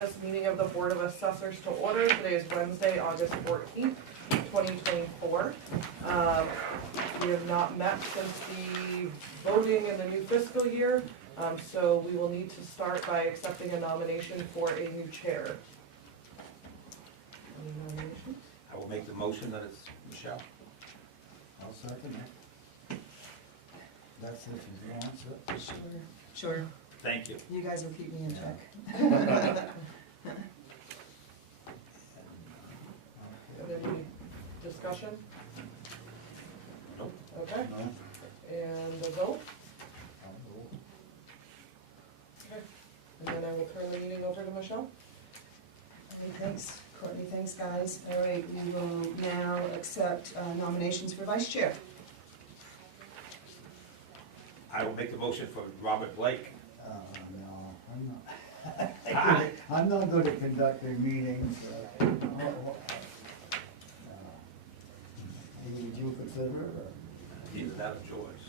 This meeting of the Board of Assessors to order. Today is Wednesday, August 14th, 2024. We have not met since the voting in the new fiscal year, so we will need to start by accepting a nomination for a new chair. Any nominations? I will make the motion that it's Michelle. I'll second it. That's if you want it. Sure. Thank you. You guys will keep me in check. Any discussion? Nope. Okay, No? and a vote? I'll go. Okay, and then I will turn the meeting over to Michelle. Okay, thanks, Courtney, thanks, guys. All right, we will now accept nominations for vice chair. I will make the motion for Robert Blake. No, I'm not. I'm not good at conducting meetings. Would you consider it? Or? Either that or George.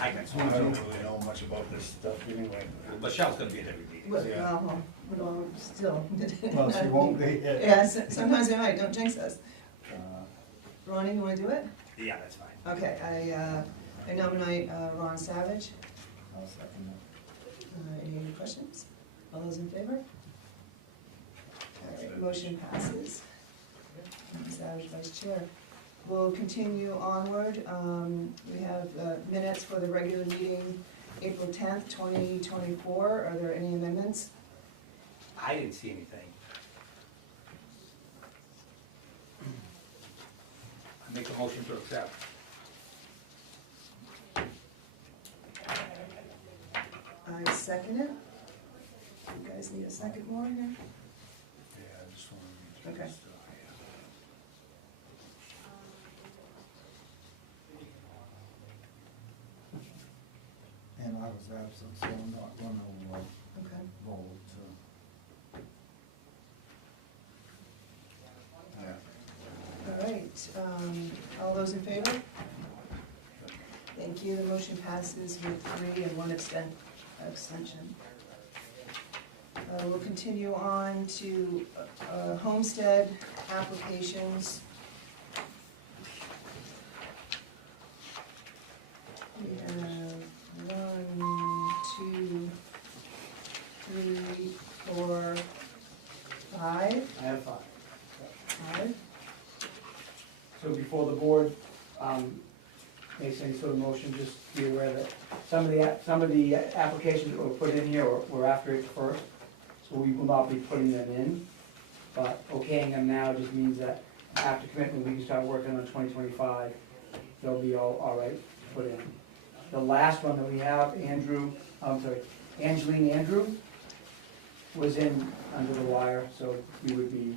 I can I don't really know much about this stuff anyway. Michelle's gonna be at every meeting. But, Yeah. well, still. Well, she won't be here. Yes, sometimes I might, don't jinx us. Uh, Ronnie, you wanna do it? Yeah, that's fine. Okay, I nominate Ron Savage. I'll second it. Any questions? All those in favor? All right, motion passes. Savage vice chair. We'll continue onward. We have minutes for the regular meeting, April 10th, 2024. Are there any amendments? I didn't see anything. I make a motion to accept. I second it. You guys need a second more here? Yeah, I just want to read through Okay. this stuff. And I was absent, so I'm not gonna Okay. vote. Yeah. All right, all those in favor? Thank you, the motion passes with 3 and 1 abstention. We'll continue on to homestead applications. We have 1, 2, 3, 4, 5. I have 5. 5. So before the board, makes any sort of motion, just be aware that some of the applications that were put in here were after it first, so we will not be putting them in. But okaying them now just means that after commitment, we can start working on 2025, they'll be all right to put in. The last one that we have, Angeline Andrew, was in under the wire, so we would be,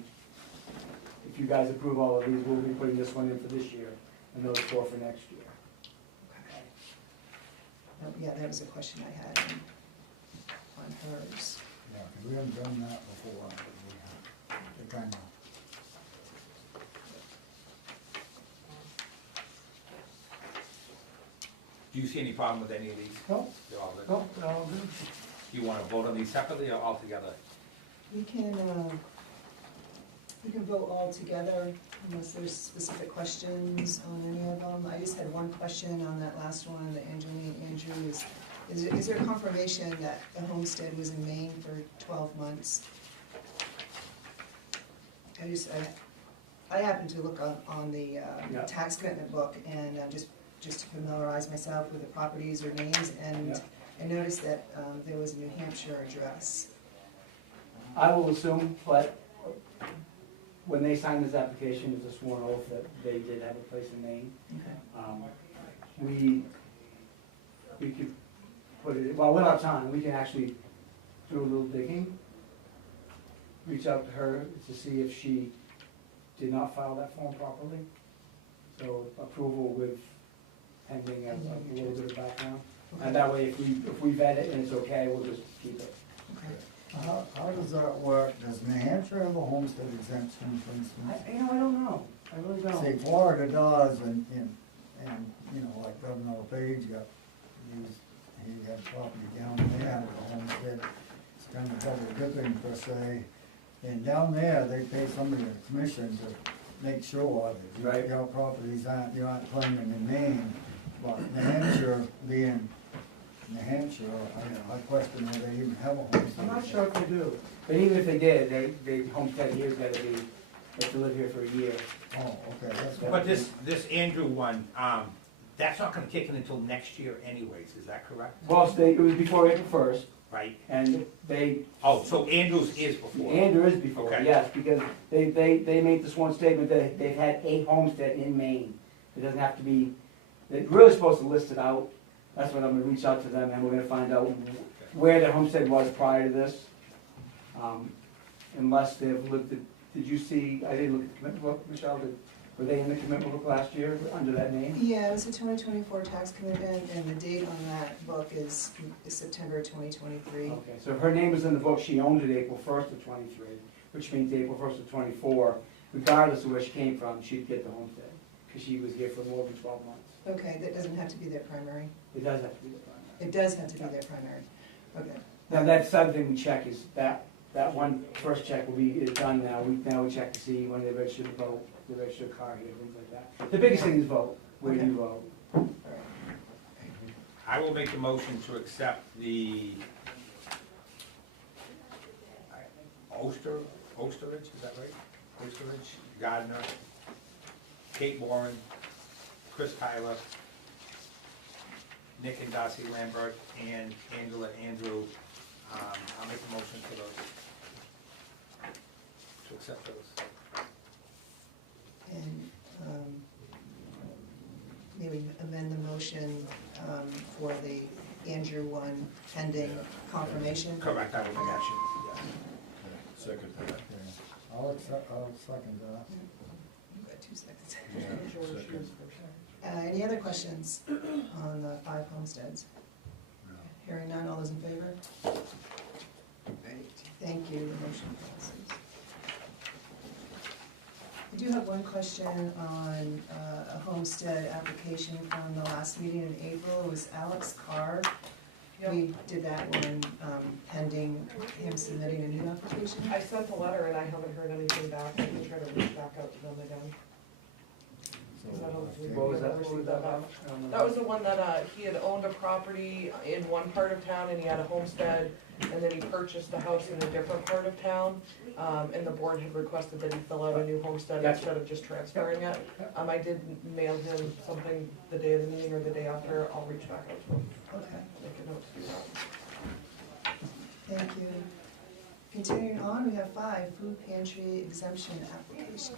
if you guys approve all of these, we'll be putting this one in for this year, and those 4 for next year. Yeah, that was a question I had on hers. Yeah, 'cause we haven't done that before. They kind of. Do you see any problem with any of these? No, They're all good. no, no, good. Do you wanna vote on these separately or all together? We can vote all together unless there's specific questions on any of them. I just had one question on that last one, the Angeline Andrew. Is there confirmation that the homestead was in Maine for 12 months? I happened to look on the Yeah. tax commitment book and just to familiarize myself with the properties or names, and Yeah. I noticed that there was a New Hampshire address. I will assume, but when they signed this application, it's a sworn oath that they did have a place in Maine. Okay. We could put it, well, without time, we can actually do a little digging, reach out to her to see if she did not file that form properly. So approval with pending a little bit of background. And that way, if we vet it and it's okay, we'll just keep it. Okay. How does that work? Does New Hampshire have a homestead exemption, for instance? I don't know, I really don't. See, Florida does, and, you know, like Governor LePage got, he had property down there, with a homestead. kind of double dipping per se. And down there, they pay somebody a commission to make sure that Right. your properties aren't, you aren't claiming in Maine. But New Hampshire being New Hampshire, I question whether they even have a homestead. I'm not sure if they do, but even if they did, they homestead here's gotta be, they have to live here for a year. Oh, okay, that's what. But this Andrew one, that's not gonna kick in until next year anyways, is that correct? Well, it was before April first, Right? and they, Oh, so Andrews is before? Andrew is before, Okay. yes, because they made this one statement that they've had a homestead in Maine. It doesn't have to be, they're really supposed to list it out. That's what I'm gonna reach out to them, and we're gonna find out where their homestead was prior to this. Unless they've looked at, did you see, I didn't look at the commitment book, Michelle, were they in the commitment book last year under that name? Yeah, it was a 2024 tax commitment, and the date on that book is September 2023. Okay, so if her name was in the book, she owned it April first of '23, which means April first of '24, regardless of where she came from, she'd get the homestead, because she was here for more than 12 months. Okay, that doesn't have to be their primary. It does have to be the primary. It does have to be their primary. Okay. Now, that's the other thing we check is that one first check is done now. We check to see when they register to vote, they register a car here, things like that. The biggest thing is vote, where do you vote? All right. I will make the motion to accept the Osterage, is that right? Osterage, Gardner, Kate Warren, Chris Tyler, Nick and Darcy Lambert, and Angela Andrew. I'll make a motion for those, to accept those. And maybe amend the motion for the Andrew one pending confirmation. Correct, I will make action. Second that. Okay. I'll second that. You've got 2 seconds. Yeah, George second. goes first. Any other questions on the 5 homesteads? No. Hearing none, all those in favor? Great, thank you, the motion passes. I do have one question on a homestead application from the last meeting in April. It was Alex Carr. Yep. We did that one pending him submitting a new application. I sent a letter and I haven't heard anything back. I can try to reach back out to them again. So, Is that okay? okay. What was that? Received that back. That was the one that, he had owned a property in one part of town and he had a homestead, and then he purchased a house in a different part of town, and the board had requested that he fill out a new homestead Gotcha. instead of just transferring it. I did mail him something the day of the meeting or the day after. I'll reach back out to him, Okay, make a note to do that. thank you. Continuing on, we have 5, food pantry exemption application.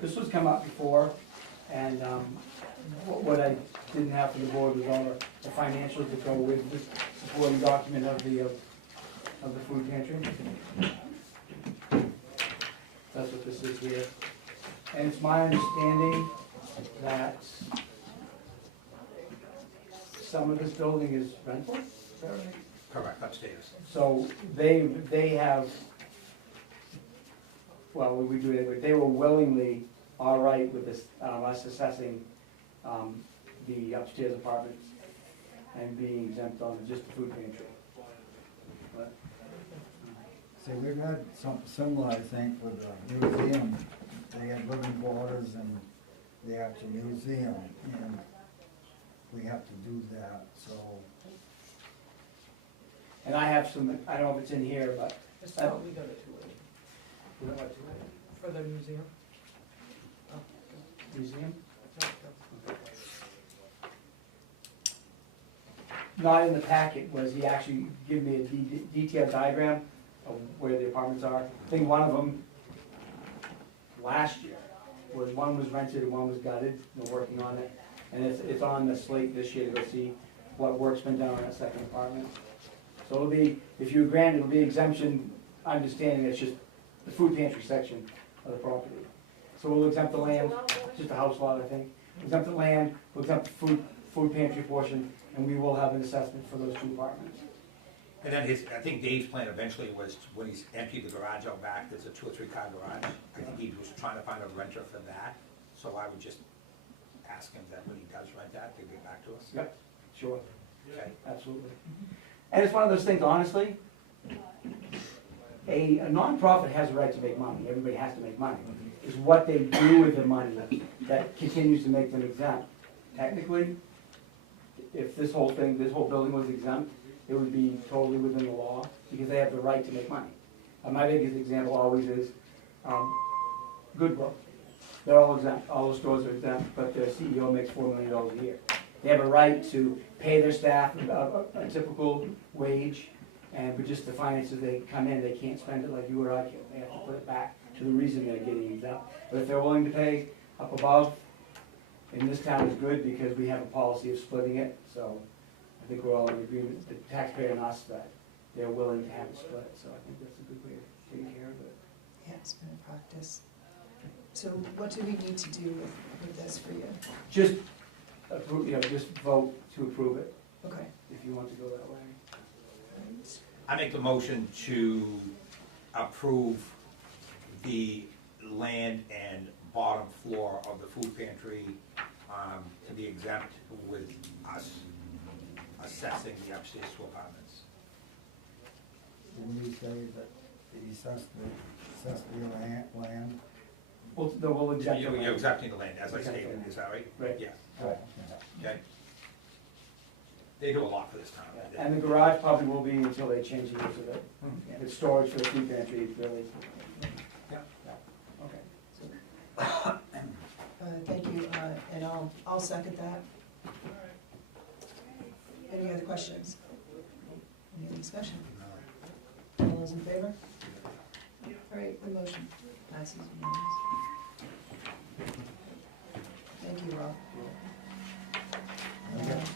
This was come up before, and what I didn't have for the board was all the financials that go with this supporting document of the food pantry. That's what this is here. And it's my understanding that some of this building is rental, is that right? Correct, upstairs. So they have, well, we do it, but they were willingly all right with this, us assessing the upstairs apartments and being exempt on just the food pantry. But, See, we've had something similar, I think, with the museum. They had living quarters and the actual museum, and we have to do that, so. And I have some, I don't know if it's in here, but, It's not, we got it too late you know what, for the museum. Oh, museum? good. Not in the packet was he actually gave me a detailed diagram of where the apartments are. I think one of them, last year, one was rented and one was gutted, they're working on it. And it's on the slate this year to go see what work's been done on that second apartment. So it'll be, if you grant, it'll be exemption, understanding it's just the food pantry section of the property. So we'll exempt the land, just a house lot, I think. Exempt the land, we'll exempt the food pantry portion, and we will have an assessment for those 2 apartments. And then I think Dave's plan eventually was, when he's emptied the garage out back, there's a 2 or 3 car garage. I think he was trying to find a renter for that, so I would just ask him that when he does rent that, to get back to us. Yep, sure, Okay. absolutely. And it's one of those things, honestly, a nonprofit has a right to make money, everybody has to make money. It's what they do with the money that continues to make them exempt. Technically, if this whole building was exempt, it would be totally within the law, because they have the right to make money. My biggest example always is Goodwill. They're all exempt, all those stores are exempt, but their CEO makes $4 million a year. They have a right to pay their staff a typical wage, but just the finances they come in, they can't spend it like you or I can. They have to put it back to the reason they're getting exempt. But if they're willing to pay up above, in this town is good because we have a policy of splitting it, so I think we're all in agreement, the taxpayer and us, that they're willing to have it split, so I think that's a good way of taking care of it. Yeah, it's been a practice. So what do we need to do with this for you? Just approve, just vote to approve it, Okay. if you want to go that way. Right. I make the motion to approve the land and bottom floor of the food pantry to be exempt with us assessing the upstairs two apartments. Didn't you say that the assess the land? Well, no, we'll exempt the You're land. exempting the land, as I Exempting stated, the is that right? Right. Yeah, Oh, okay. They do a lot for this town. And the garage probably will be until they change the use of it. Hmm. It's storage for the food pantry, it's really. Yeah. Okay. Thank you, and I'll second that. Any other questions? Any other discussion? All those in favor? All right, the motion passes unanimous. Thank you, Rob.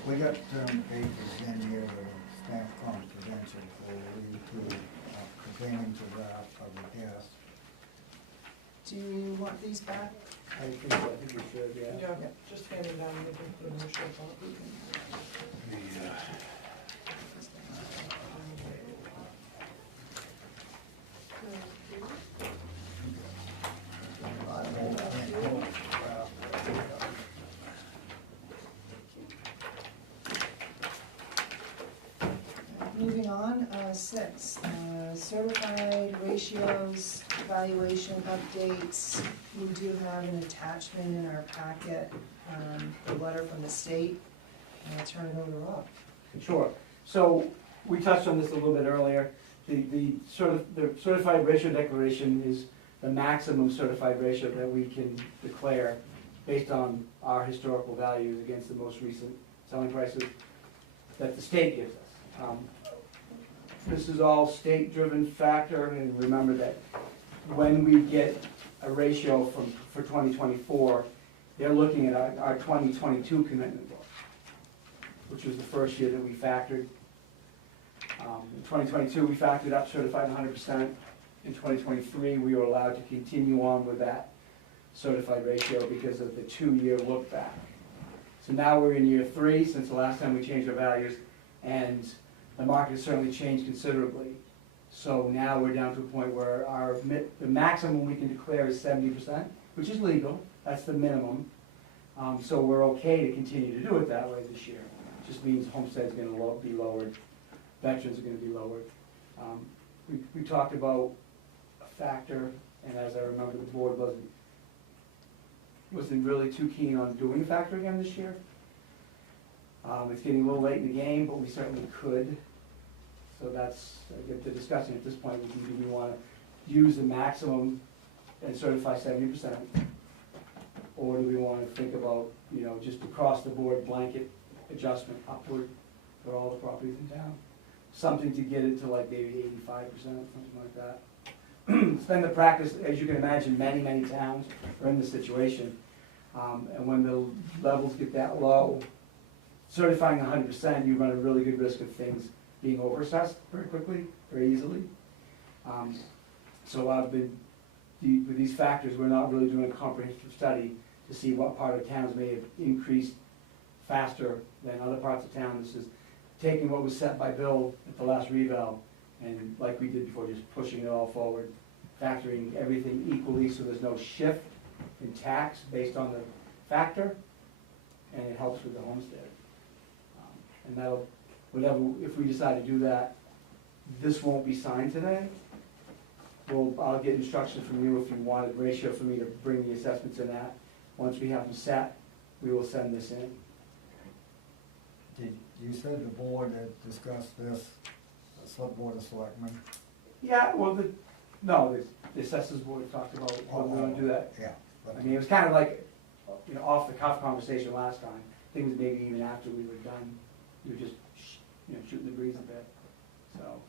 We got papers in here that are staff confidential, so we to pertaining to that of the guest. Do you want these back? I think we should, yeah. Yeah, just hand it down, the initial copy. Moving on, 6, certified ratios, valuation updates. We do have an attachment in our packet, the letter from the state. I'll turn it over to Rob. Sure. So we touched on this a little bit earlier. The certified ratio declaration is the maximum certified ratio that we can declare based on our historical values against the most recent selling prices that the state gives us. This is all state-driven factor, and remember that when we get a ratio for 2024, they're looking at our 2022 commitment book, which was the first year that we factored. In 2022, we factored up certified 100%. In 2023, we were allowed to continue on with that certified ratio because of the 2-year look back. So now we're in year 3 since the last time we changed our values, and the market has certainly changed considerably. So now we're down to a point where the maximum we can declare is 70%, which is legal. That's the minimum. So we're okay to continue to do it that way this year. It just means homestead's going to be lowered, veterans are going to be lowered. We talked about a factor, and as I remember, the board wasn't really too keen on doing a factor again this year. It's getting a little late in the game, but we certainly could. So that's the discussion at this point would be, do we want to use the maximum and certify 70%? Or do we want to think about, just across the board blanket adjustment upward for all the properties in town? Something to get it to like maybe 85%, something like that. It's been the practice, as you can imagine, many towns are in this situation. And when the levels get that low, certifying 100%, you run a really good risk of things being overassessed very quickly, very easily. So I've been, with these factors, we're not really doing a comprehensive study to see what part of towns may have increased faster than other parts of town. This is taking what was set by Bill at the last reval, and like we did before, just pushing it all forward, factoring everything equally so there's no shift in tax based on the factor, and it helps with the homestead. And whatever, if we decide to do that, this won't be signed today. I'll get instructions from you if you want a ratio for me to bring the assessments in at. Once we have them set, we will send this in. You said the board had discussed this, the board of selectmen? Yeah, well, the assessors board talked about how we're gonna do that. Yeah. I mean, it was kind of like, you know, off the cuff conversation last time. I think it was maybe even after we were done, we were just, you know, shooting the breeze a bit, so.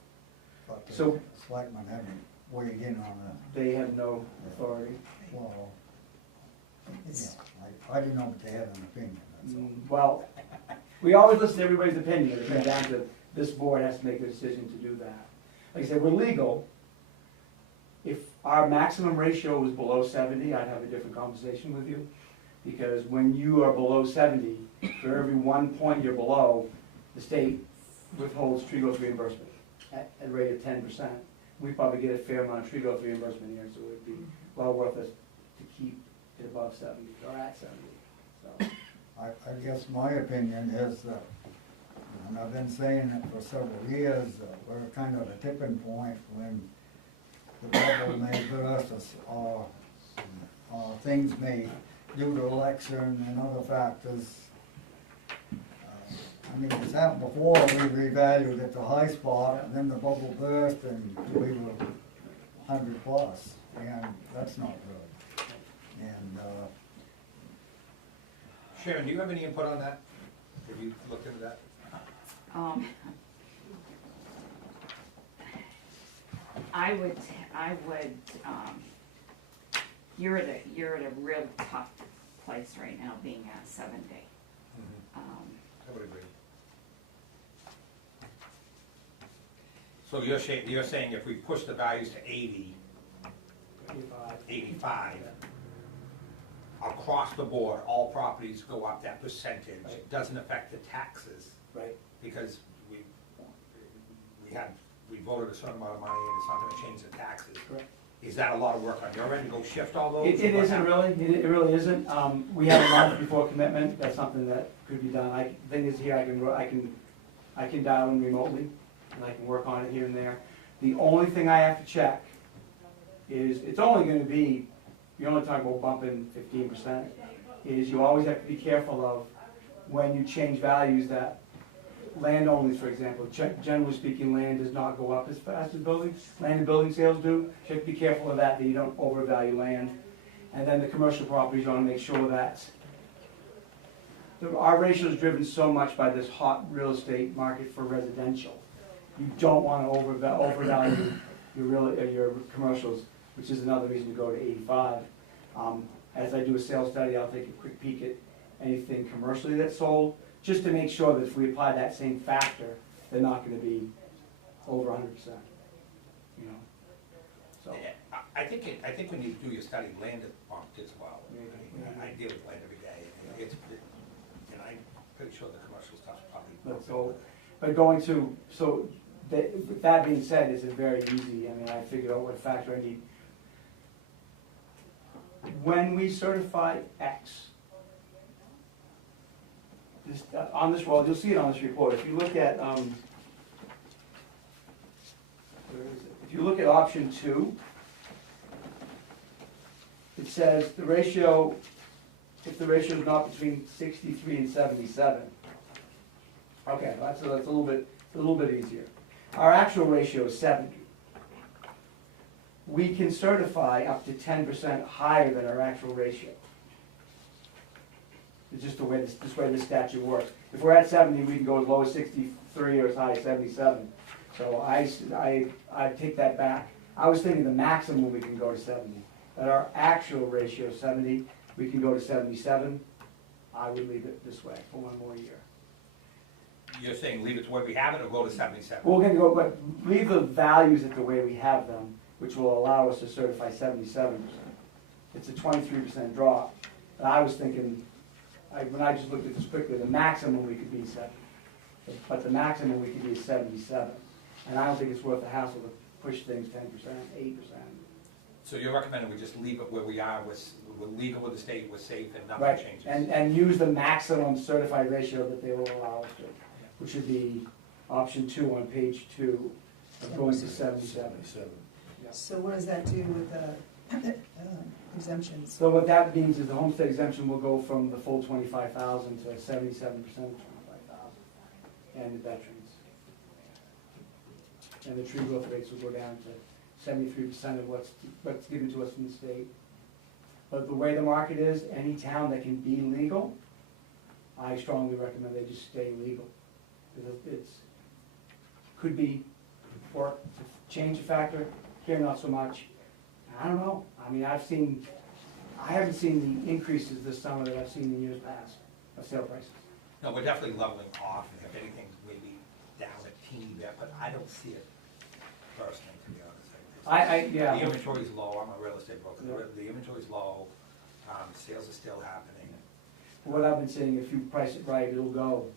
But the So- selectmen haven't weighed in on that. They have no authority. Well, yeah, I do know that they have an opinion, that's all. Well, we always listen to everybody's opinion, it comes down to this board has to make a decision to do that. Like I said, we're legal. If our maximum ratio was below 70, I'd have a different conversation with you. Because when you are below 70, for every 1 point you're below, the state withholds tree growth reimbursement at a rate of 10%. We probably get a fair amount of tree growth reimbursement here, so it'd be well worth us to keep it above 70 or at 70. So. I guess my opinion is that, and I've been saying it for several years, we're kind of a tipping point when the bubble may burst, or things may, due to election and other factors. I mean, it's happened before, we revalued at the high spot, and then the bubble burst, and we were 100 plus, and that's not good. And, Sharon, do you have any input on that? Have you looked into that? I would, you're at a real tough place right now, being at 70. I would agree. So you're saying if we push the values to 80, 85, across the board, all properties go up that percentage, Right. it doesn't affect the taxes, Right. because we voted a certain amount of money and it's not gonna change the taxes. Correct. Is that a lot of work on your end to go shift all those? It isn't really, it really isn't. We have a month before commitment, that's something that could be done. Thing is here, I can dial in remotely, and I can work on it here and there. The only thing I have to check is, it's only gonna be, you're only talking about bumping 15%, is you always have to be careful of when you change values that landowners, for example, generally speaking, land does not go up as fast as buildings, land and building sales do. So you have to be careful of that you don't overvalue land. And then the commercial properties, you wanna make sure that our ratio is driven so much by this hot real estate market for residential. You don't wanna overvalue your commercials, which is another reason to go to 85. As I do a sales study, I'll take a quick peek at anything commercially that's sold, just to make sure that if we apply that same factor, they're not gonna be over 100%, you know? So, I think when you do your study, land is bumped as well. I mean, I deal with land every day, and I'm pretty sure the commercial stuff's probably. With that being said, it's very easy, I mean, I figured out what factor I need. When we certify X, on this roll, you'll see it on this report, if you look at, where is it? If you look at option 2, it says the ratio, if the ratio is not between 63 and 77. Okay, that's a little bit easier. Our actual ratio is 70. We can certify up to 10% higher than our actual ratio. It's just the way this statute works. If we're at 70, we can go as low as 63 or as high as 77. So I take that back. I was thinking the maximum we can go to 70. At our actual ratio of 70, we can go to 77. I would leave it this way for 1 more year. You're saying leave it to where we have it or go to 77? We're going to go, but leave the values at the way we have them, which will allow us to certify 77%. It's a 23% drop. And I was thinking, when I just looked at this quickly, the maximum we could be 70. But the maximum we could be is 77. And I don't think it's worth the hassle to push things 10%, 8%. So you're recommending we just leave it where we are, we're legal with the state, we're safe, and nothing Right, changes? and use the maximum certified ratio that they will allow us to, which would be option 2 on page 2 of going to 77. So what does that do with the exemptions? So what that means is the homestead exemption will go from the full 25,000 to 77% of 25,000, and the veterans. And the tree growth rates will go down to 73% of what's given to us from the state. But the way the market is, any town that can be legal, I strongly recommend they just stay legal. Because it's, could be, or change a factor, here not so much. I don't know, I mean, I haven't seen the increases this summer that I've seen in years past of sale prices. No, we're definitely leveling off, and if anything, maybe down a teeny bit, but I don't see it personally, to be honest. Yeah. The inventory's low, I'm a real estate broker, Yeah. the inventory's low, sales are still happening. What I've been saying, if you price it right, it'll go.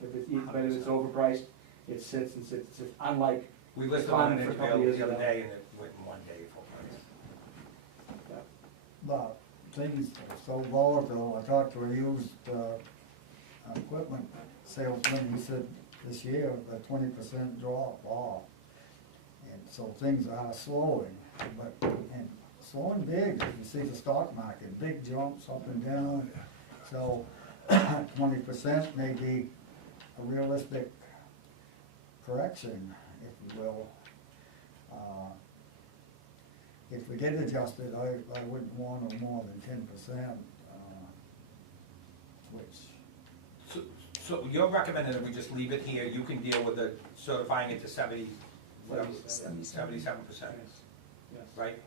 But if it's overpriced, it sits and sits and sits, unlike, We listed on an For a couple interview years the other ago. day, and it went in 1 day full price. But things are so volatile. I talked to a used equipment salesman, he said this year, a 20% drop off. And so things are slowing, but, and slowing big. You see the stock market, big jumps up and down. So 20% may be a realistic correction, if you will. If we did adjust it, I wouldn't want no more than 10%, which, So you're recommending that we just leave it here, you can deal with the certifying it to 77%, yes. right?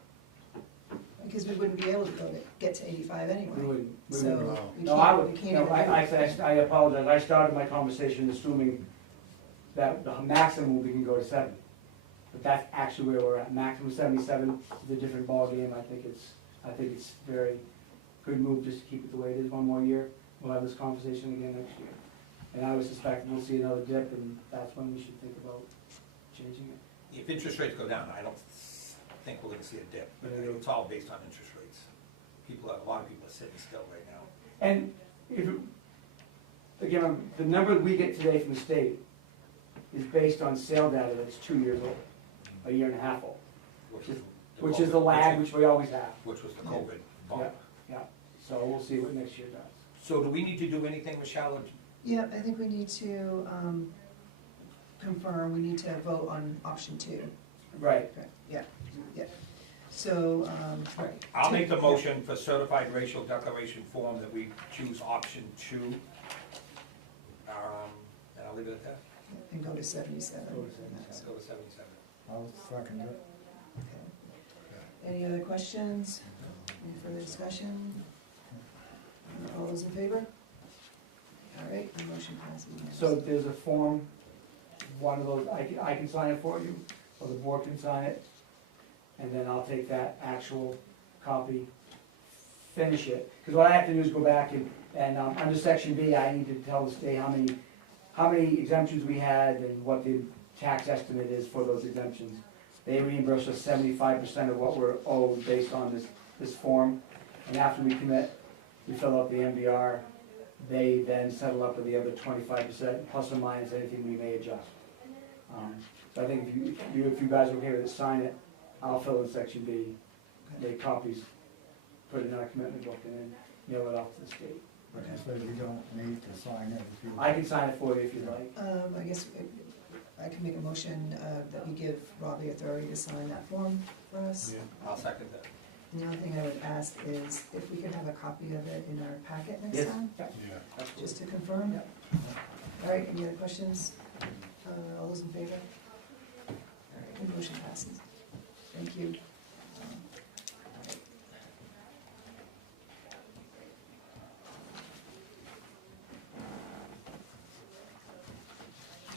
Because we wouldn't be able to get to 85 anyway. We wouldn't. So we No, I can't, would, we you can't know, even do I apologize, I started my conversation assuming that the maximum we can go to 7. But that's actually where we're at, maximum 77 is a different ballgame, I think it's very good move just to keep it the way it is one more year. We'll have this conversation again next year. And I would suspect we'll see another dip, and that's when we should think about changing it. If interest rates go down, I don't think we're gonna see a dip, but it's all based on interest rates. A lot of people are sitting still right now. And if, again, the number we get today from the state is based on sale data that's 2 years old, a year and a half old, which is the lag which we always have. Which was the COVID bump. Yeah, yeah, so we'll see what next year does. So do we need to do anything, Michelle? Yeah, I think we need to confirm, we need to vote on option 2. Right. Yeah, yeah. So, right. I'll make the motion for certified racial declaration form that we choose option 2. And I'll leave it at that. And go to 77. Let's go to 77. I'll second it. Okay. Any other questions? Any further discussion? All those in favor? All right, the motion passes. So there's a form, one of those, I can sign it for you, or the board can sign it, and then I'll take that actual copy, finish it. Because what I have to do is go back and under section B, I need to tell the state how many exemptions we had and what the tax estimate is for those exemptions. They reimburse us 75% of what we're owed based on this form, and after we commit, we fill out the MVR. They then settle up with the other 25%, plus or minus anything we may adjust. So I think if you guys are okay with it, sign it. I'll fill in section B, make copies, put it in our commitment book, and then mail it off to the state. But you said you don't need to sign it if you. I can sign it for you if you'd like. I guess I can make a motion that we give Rob the authority to sign that form for us. I'll second that. The only thing I would ask is if we could have a copy of it in our packet next Yes. time, Yeah. just to confirm. Yep. All right, any other questions? All those in favor? All right, the motion passes. Thank you.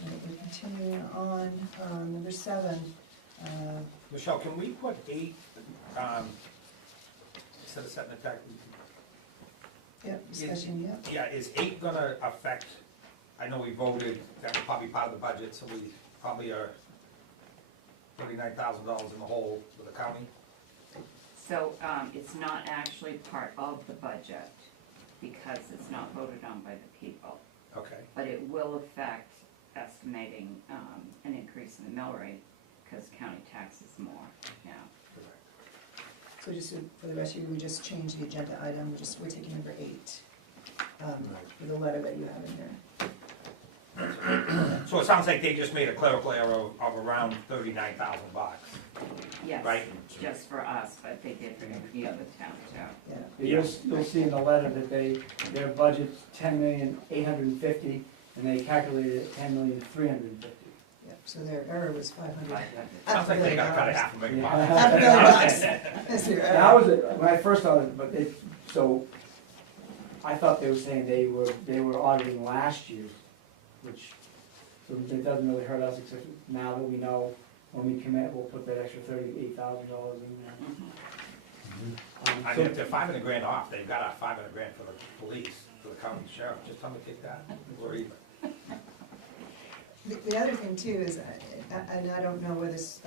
All right, we're continuing on, number 7. Michelle, can we put 8, instead of setting the tax, Yep, discussion, yep. yeah, is 8 gonna affect, I know we voted, that was probably part of the budget, so we probably are $39,000 in the hole for the county. So, it's not actually part of the budget because it's not voted on by the people. Okay. But it will affect estimating, an increase in the mill rate, because county tax is more now. So just for the rest of you, we just changed the agenda item, we're taking number 8, for the letter that you have in here. So it sounds like they just made a clerical error of around $39,000. Yes, Right. just for us, but they did for the other town too. Yeah, You'll see in the letter that their budget's 10,850,000, and they calculated it 10,350,000. yeah, so their error was 500. Sounds like they gotta cut it $500,000. $500,000 is their And I error. was, when I first saw it, but so, I thought they were saying they were auditing last year, which, so it doesn't really hurt us, except now that we know when we commit, we'll put that extra $38,000 in there. Mhm. I mean, if they're $500,000 off, they've got our $500,000 for the police, for the county sheriff, just tell them to take that, we're even. The other thing too is, and I don't know where this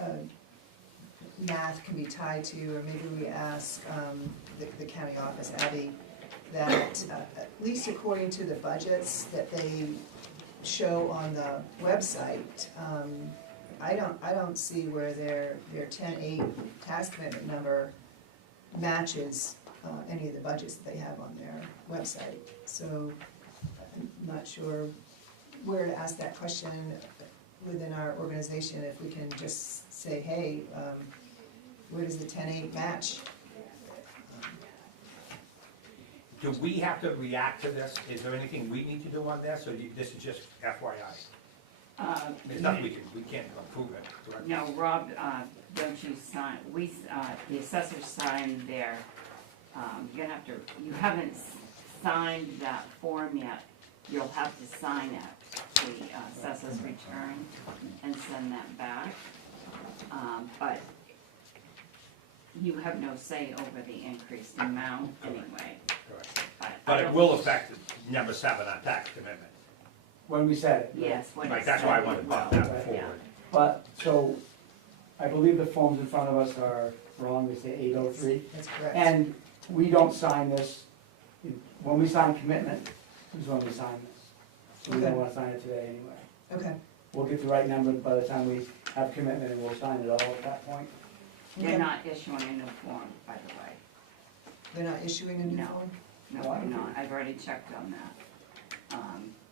math can be tied to, or maybe we ask the county office, Abby, that at least according to the budgets that they show on the website, I don't see where their 10.8 tax commitment number matches any of the budgets that they have on their website. So I'm not sure where to ask that question within our organization, if we can just say, hey, where does the 10.8 match? Do we have to react to this? Is there anything we need to do on this, or this is just FYI? There's nothing we can't approve it, correct? No, Rob, don't you sign, the assessors signed their, you're gonna have to, you haven't signed that form yet. You'll have to sign it, the assessors return, and send that back. But you have no say over the increased amount anyway. Correct. I But it don't- will affect number 7 on tax commitment. When we said it. Yes, when Right, it's that's why I said, wanted it to put will. that forward. But, so, I believe the forms in front of us are wrong, they say 803. That's correct. And we don't sign this, when we sign commitment, is when we sign this. So we don't wanna sign it today anyway. Okay. We'll get the right number by the time we have commitment, and we'll sign it all at that point. They're not issuing a new form, by the way. They're not issuing a new No. form? No, Why? they're not. I've already checked on that.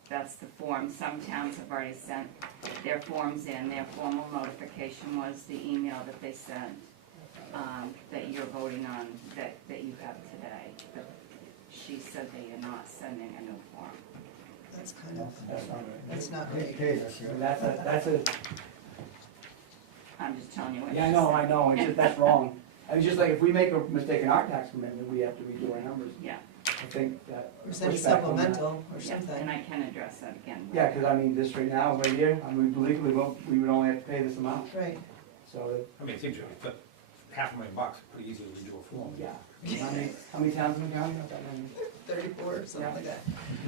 That's the form. Some towns have already sent their forms in. Their formal notification was the email that they sent, that you're voting on, that you have today. But she said they are not sending a new form. That's kind of, That's not right. that's not great. Okay, that's good. That's a, I'm just telling you what she yeah, said. I know, it's just, that's wrong. I was just like, if we make a mistake in our tax commitment, we have to redo our numbers. Yeah, I think that. Or send a pushback on that. supplemental or yeah, something. and I can address that again. Yeah, because I mean, this right now, right here, I mean, legally, we would only have to pay this amount, Right. so, I mean, it seems like it's $500,000, pretty easy to do a form. yeah. How many towns in the county have that many? 34 or something Yeah. like that.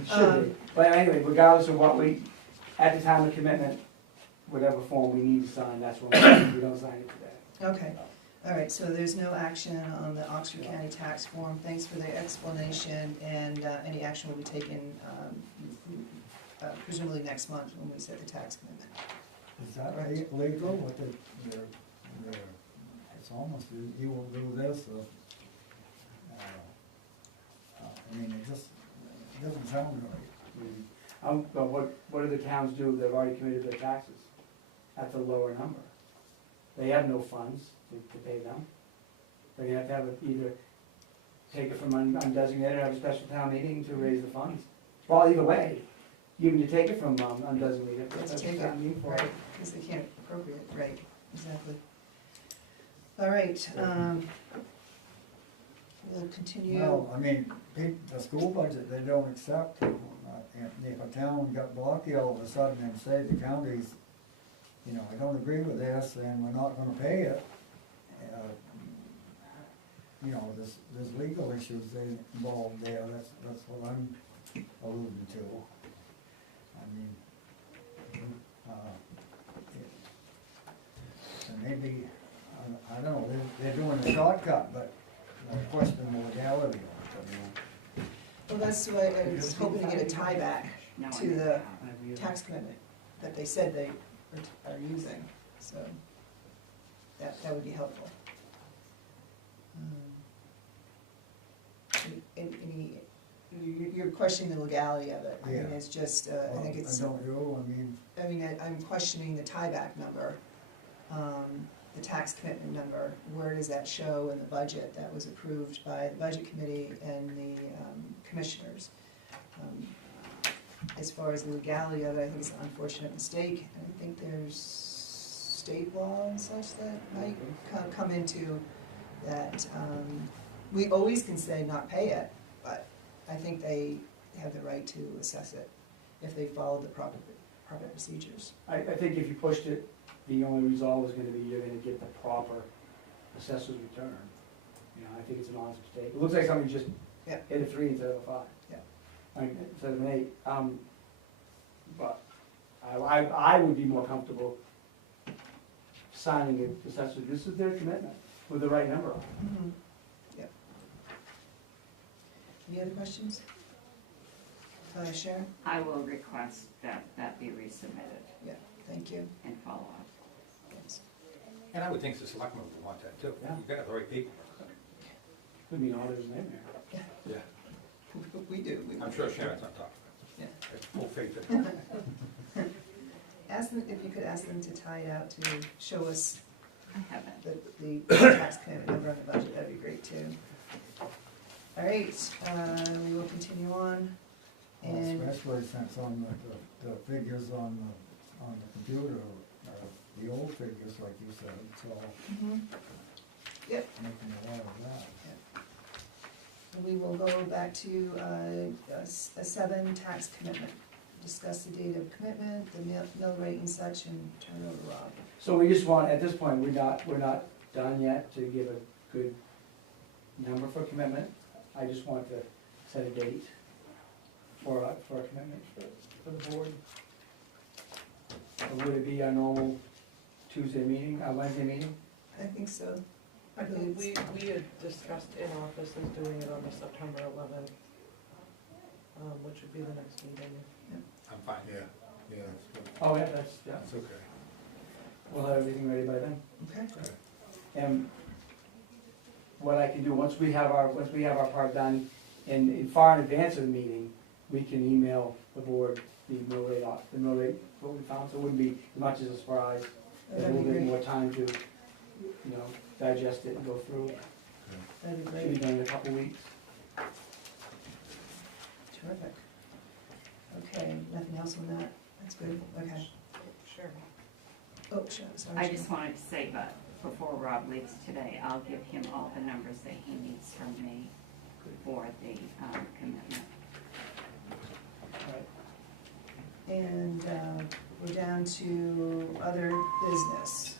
It should be, but anyway, regardless of what we, at the time of commitment, whatever form we need to sign, that's when we don't sign it today. Okay, all right, so there's no action on the Oxford County tax form. Thanks for the explanation, and any action will be taken presumably next month when we set the tax commitment. Is that legal, what they're, it's almost, you will do this, I mean, it doesn't sound right. But what do the towns do? They've already committed their taxes at the lower number. They have no funds to pay them. They have to have either take it from undesignated or have a special town meeting to raise the funds. Well, either way, even to take it from undesignated. Let's that's a take it, town meeting for it. right, because they can't appropriate, right, exactly. All right, we'll continue. Well, I mean, the school budget, they don't accept, if a town got blocky all of a sudden and say the county's, you know, I don't agree with this and we're not gonna pay it, you know, there's legal issues involved there, that's what I'm alluding to. I mean, and maybe, I don't know, they're doing a shortcut, but I question the legality of it. Well, that's why I was hoping to get a tie back No, I to never the have. tax commitment. that they said they are using, so that would be helpful. You're questioning the legality of it. I mean, Yeah. it's just, I Well, think it's, don't you, I mean, I'm questioning the tieback number, the tax commitment number. Where does that show in the budget that was approved by the budget committee and the commissioners? As far as the legality of it, I think it's an unfortunate mistake. I think there's state law and such that might come into that. We always can say not pay it, but I think they have the right to assess it if they follow the proper procedures. I think if you pushed it, the only result is gonna be you're gonna get the proper assessor's return. You know, I think it's an honest mistake. It looks like somebody just Yeah. hit a 3 instead of a 5. Yeah. I mean, instead of an 8. But I would be more comfortable signing the assessor. This is their commitment with the right number on it. Yep. Any other questions? Sharon? I will request that that be resubmitted Yeah, thank you. and follow up. Yes. And I would think the selectmen would want that too. Yeah. You've got the right people. Could be an auditor's nightmare. Yeah. We do. I'm sure Sharon's on top Yeah. of it. I have full faith in her. Ask them, if you could ask them to tie it out to show us I haven't. the tax commitment number on the budget, that'd be great too. All right, we will continue on. And especially since on the figures on the computer, the old figures, like you said, so Mhm. Yep. making a lot of that. We will go back to a 7 tax commitment. Discuss the date of commitment, the mill rate and such, and turn it over to Rob. So we just want, at this point, we're not done yet to give a good number for commitment. I just want to set a date for a commitment for the board. Or would it be our normal Tuesday meeting, our Wednesday meeting? I think so. I think we had discussed in office as doing it on the September 11th, which would be the next meeting. I'm fine. Yeah, yeah, Oh, yeah, that's, yeah, that's okay. we'll have everything ready by then. Okay. And what I can do, once we have our part done, in far in advance of the meeting, we can email the board the mill rate, what we found, so it wouldn't be as much as a surprise. There's a That'd little be bit great. more time to, digest it and go through. That'd be Should be great. done in a couple weeks. Terrific. Okay, nothing else on that? That's good, okay. Sure. Oh, sure, sorry. I Sharon. just wanted to say, but before Rob leaves today, I'll give him all the numbers that he needs from me for the commitment. Right. And we're down to other business.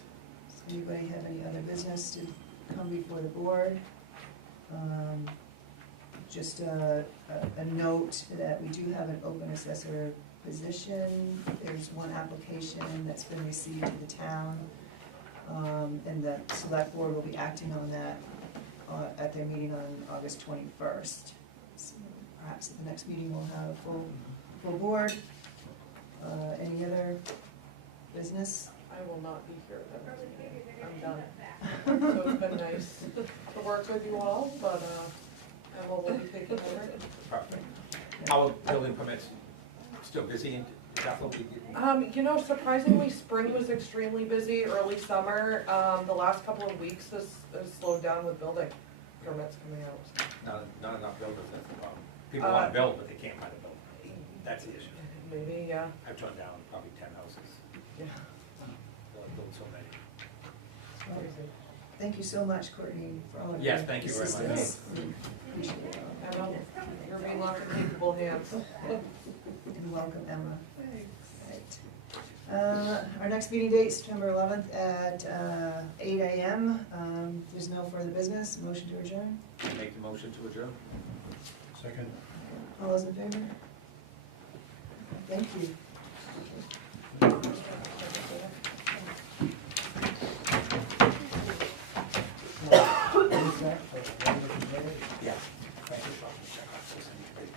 Does anybody have any other business to come before the board? Just a note that we do have an open assessor position. There's one application that's been received to the town. And the select board will be acting on that at their meeting on August 21st. So perhaps at the next meeting we'll have a full board. Any other business? I will not be here at that meeting. I'm done. So it's been nice to work with you all, but Emma will be taking over. Perfect. Our building permits still busy in Bethel? Surprisingly, spring was extremely busy, early summer. The last couple of weeks has slowed down with building permits coming out. Not enough builders, that's the problem. People want to build, but they can't find a building. That's the issue. Maybe, yeah. I've turned down probably 10 houses. Yeah. I've built so many. Crazy. Thank you so much, Courtney, for all of your Yes, thank you very much. assistance. We appreciate it. Emma, you're being left in capable hands. And welcome, Emma. Right. Our next meeting date, September 11th at 8 a.m. There's no further business. Motion to adjourn. Make the motion to adjourn? Second? All those in favor? Thank you. Who's next? Yeah.